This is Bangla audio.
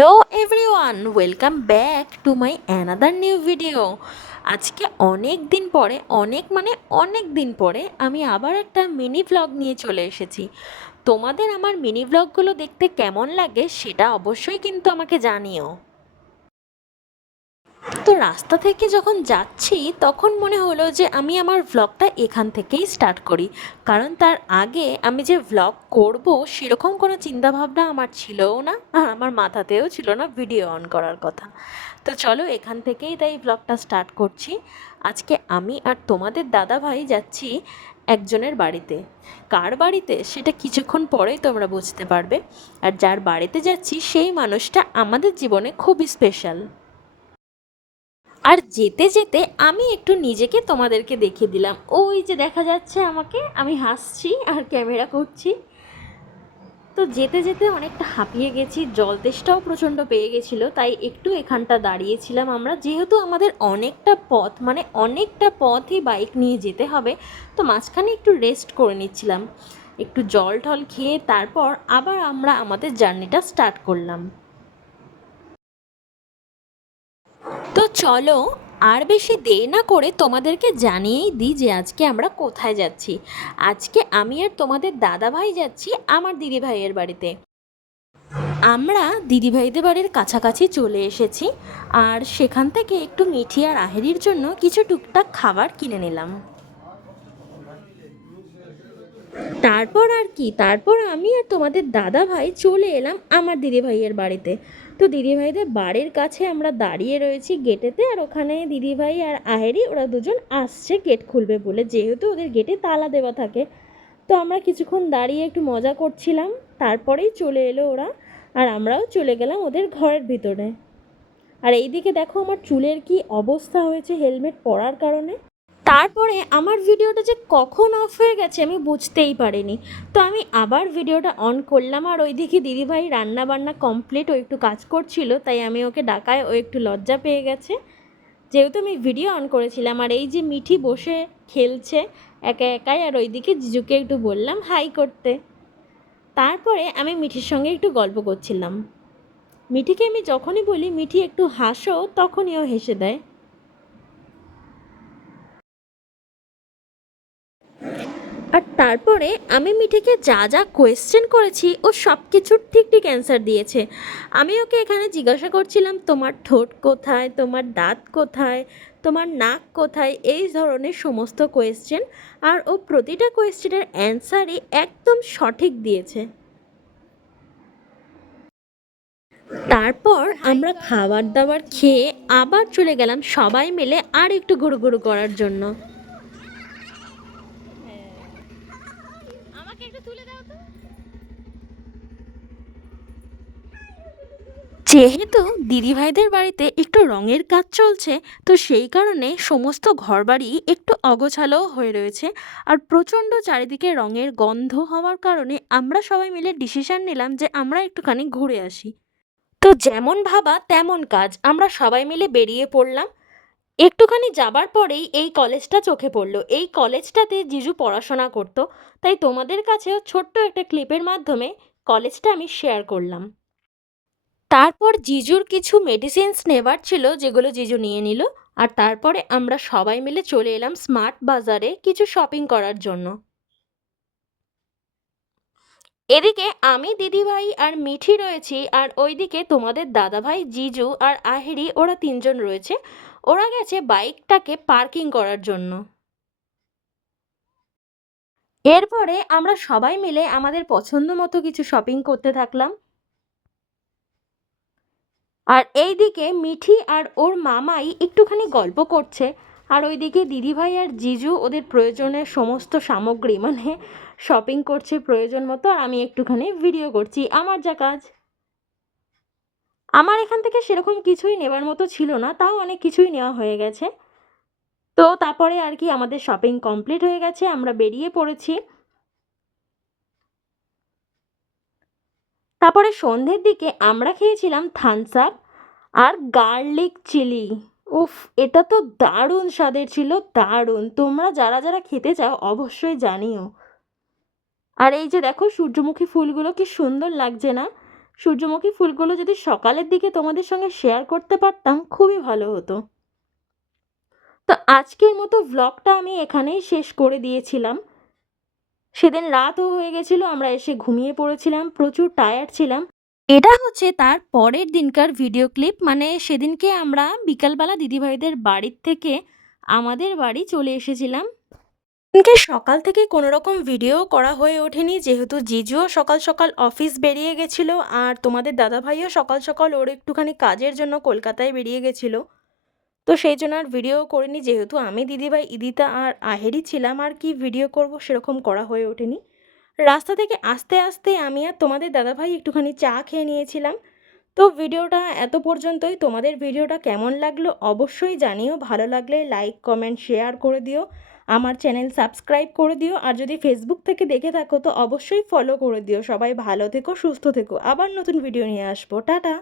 Hello everyone, welcome back to my another new video. আজকে অনেক দিন পরে, অনেক মানে অনেক দিন পরে আমি আবার একটা মিনি ব্লগ নিয়ে চলে এসেছি। তোমাদের আমার মিনি ব্লগগুলো দেখতে কেমন লাগে সেটা অবশ্যই কিন্তু আমাকে জানিও। তো রাস্তা থেকে যখন যাচ্ছি, তখন মনে হলো যে আমি আমার ভ্লগটা এখান থেকেই স্টার্ট করি। কারণ তার আগে আমি যে ভ্লগ করব, সেরকম কোনো চিন্তাভাবনা আমার ছিলও না, আর আমার মাথাতেও ছিল না ভিডিও অন করার কথা। তো চলো, এখান থেকেই তাই ভ্লগটা স্টার্ট করছি। আজকে আমি আর তোমাদের দাদা ভাই যাচ্ছি একজনের বাড়িতে। কার বাড়িতে? সেটা কিছুক্ষণ পরেই তোমরা বুঝতে পারবে। আর যার বাড়িতে যাচ্ছি, সেই মানুষটা আমাদের জীবনে খুবই স্পেশাল আর যেতে যেতে আমি একটু নিজেকে তোমাদেরকে দেখিয়ে দিলাম। ওই যে দেখা যাচ্ছে আমাকে, আমি হাসছি আর ক্যামেরা করছি। তো যেতে যেতে অনেকটা হাঁপিয়ে গেছি, জল তেষ্টাও প্রচণ্ড পেয়ে গেছিল, তাই একটু এখানটা দাঁড়িয়েছিলাম আমরা। যেহেতু আমাদের অনেকটা পথ মানে অনেকটা পথই বাইক নিয়ে যেতে হবে, তো মাঝখানে একটু রেস্ট করে নিচ্ছিলাম। একটু জল টল খেয়ে তারপর আবার আমরা আমাদের জার্নিটা স্টার্ট করলাম। চলো, আর বেশি দেরি না করে তোমাদেরকে জানিয়েই দিই যে আজকে আমরা কোথায় যাচ্ছি। আজকে আমি আর তোমাদের দাদা ভাই যাচ্ছি আমার দিদি ভাইয়ের বাড়িতে। আমরা দিদিভাইদের বাড়ির কাছাকাছি চলে এসেছি আর সেখান থেকে একটু মিঠি আর আহেরির জন্য কিছু টুকটাক খাবার কিনে নিলাম। তারপর আর কি? তারপর আমি আর তোমাদের দাদা ভাই চলে এলাম আমার দিদিভাইয়ের বাড়িতে। তো দিদিভাইদের বাড়ির কাছে আমরা দাঁড়িয়ে রয়েছি গেটেতে আর ওখানে দিদিভাই আর আহেরি ওরা দুজন আসছে গেট খুলবে বলে, যেহেতু ওদের গেটে তালা দেওয়া থাকে। তো আমরা কিছুক্ষণ দাঁড়িয়ে একটু মজা করছিলাম, তারপরেই চলে এলো ওরা আর আমরাও চলে গেলাম ওদের ঘরের ভিতরে। আর এইদিকে দেখো আমার চুলের কি অবস্থা হয়েছে, হেলমেট পরার কারণে। তারপরে আমার ভিডিওটা যে কখন অফ হয়ে গেছে আমি বুঝতেই পারিনি। তো আমি আবার ভিডিওটা অন করলাম আর ওইদিকে দিদিভাই রান্না বান্না কমপ্লিট ও একটু কাজ করছিল, তাই আমি ওকে ডাকায় ও একটু লজ্জা পেয়ে গেছে। যেহেতু আমি ভিডিও অন করেছিলাম আর এই যে মিঠি বসে খেলছে একা একাই আর ওইদিকে জিজুকে একটু বললাম হাই করতে। তারপরে আমি মিঠির সঙ্গে একটু গল্প করছিলাম। মিঠিকে আমি যখনই বলি, মিঠি একটু হাসো, তখনই ও হেসে দেয়। আর তারপরে আমি মিঠেকে যা যা কোয়েশ্চেন করেছি ও সব কিছুর ঠিক ঠিক অ্যান্সার দিয়েছে। আমি ওকে এখানে জিজ্ঞাসা করছিলাম, তোমার ঠোঁট কোথায়? তোমার দাঁত কোথায়? তোমার নাক কোথায়? এই ধরনের সমস্ত কোয়েশ্চেন আর ও প্রতিটা কোয়েশ্চেনের অ্যান্সারই একদম সঠিক দিয়েছে। তারপর আমরা খাবার দাবার খেয়ে আবার চলে গেলাম সবাই মিলে আর একটু ঘুরু ঘুরু করার জন্য আমাকে একটু তুলে দাও তো যেহেতু দিদিভাইদের বাড়িতে একটু রঙের কাজ চলছে, তো সেই কারণে সমস্ত ঘরবাড়ি একটু অগোছালোও হয়ে রয়েছে। আর প্রচণ্ড চারিদিকে রঙের গন্ধ হওয়ার কারণে আমরা সবাই মিলে ডিসিশন নিলাম যে আমরা একটুখানি ঘুরে আসি। তো যেমন ভাবা তেমন কাজ, আমরা সবাই মিলে বেরিয়ে পড়লাম। একটুখানি যাবার পরেই এই কলেজটা চোখে পড়ল। এই কলেজটাতে জিজু পড়াশোনা করতো, তাই তোমাদের কাছেও ছোট্ট একটা ক্লিপের মাধ্যমে কলেজটা আমি শেয়ার করলাম। তারপর জিজুর কিছু মেডিসিনস নেবার ছিল, যেগুলো জিজু নিয়ে নিল। আর তারপরে আমরা সবাই মিলে চলে এলাম স্মার্ট বাজারে কিছু শপিং করার জন্য। এদিকে আমি দিদিভাই আর মিঠি রয়েছি, আর ওইদিকে তোমাদের দাদাভাই জিজু আর আহেরি, ওরা তিনজন রয়েছে। ওরা গেছে বাইকটাকে পার্কিং করার জন্য। এরপরে আমরা সবাই মিলে আমাদের পছন্দ মতো কিছু শপিং করতে থাকলাম। আর এইদিকে মিঠি আর ওর মামাই একটুখানি গল্প করছে। আর ওইদিকে দিদিভাই আর জিজু ওদের প্রয়োজনের সমস্ত সামগ্রী মানে শপিং করছে প্রয়োজন মতো, আর আমি একটুখানি ভিডিও করছি। আমার যা কাজ। আমার এখান থেকে সেরকম কিছুই নেবার মতো ছিল না, তাও অনেক কিছুই নেওয়া হয়ে গেছে। তো তারপরে আর কি আমাদের শপিং কমপ্লিট হয়ে গেছে, আমরা বেরিয়ে পড়েছি। তারপরে সন্ধ্যের দিকে আমরা খেয়েছিলাম থামস আপ আর গার্লিক চিলি। উফ, এটা তো দারুণ স্বাদের ছিল, দারুণ। তোমরা যারা যারা খেতে চাও অবশ্যই জানিও। আর এই যে দেখো সূর্যমুখী ফুলগুলো, কি সুন্দর লাগছে না? সূর্যমুখী ফুলগুলো যদি সকালের দিকে তোমাদের সঙ্গে শেয়ার করতে পারতাম, খুবই ভালো হতো। তো আজকের মতো ভ্লগটা আমি এখানেই শেষ করে দিয়েছিলাম। সেদিন রাতও হয়ে গেছিল, আমরা এসে ঘুমিয়ে পড়েছিলাম, প্রচুর টায়ার্ড ছিলাম। এটা হচ্ছে তার পরের দিনকার ভিডিও ক্লিপ মানে সেদিনকে আমরা বিকালবেলা দিদিভাইদের বাড়ির থেকে আমাদের বাড়ি চলে এসেছিলাম। সেদিনকে সকাল থেকে কোনো রকম ভিডিও করা হয়ে ওঠেনি, যেহেতু জিজুও সকাল সকাল অফিস বেরিয়ে গেছিল, আর তোমাদের দাদাভাইও সকাল সকাল ওর একটুখানি কাজের জন্য কলকাতায় বেরিয়ে গেছিল। তো সেই জন্য আর ভিডিও করিনি, যেহেতু আমি দিদিভাই ইদিতা আর আহেরি ছিলাম, আর কি ভিডিও করব সেরকম করা হয়ে ওঠেনি। রাস্তা থেকে আস্তে আস্তে আমি আর তোমাদের দাদাভাই একটুখানি চা খেয়ে নিয়েছিলাম। তো ভিডিওটা এত পর্যন্তই, তোমাদের ভিডিওটা কেমন লাগল অবশ্যই জানিও, ভালো লাগলে লাইক কমেন্ট শেয়ার করে দিও, আমার চ্যানেল সাবস্ক্রাইব করে দিও, আর যদি ফেসবুক থেকে দেখে থাকো তো অবশ্যই ফলো করে দিও। সবাই ভালো থেকো, সুস্থ থেকো, আবার নতুন ভিডিও নিয়ে আসব, টাটা!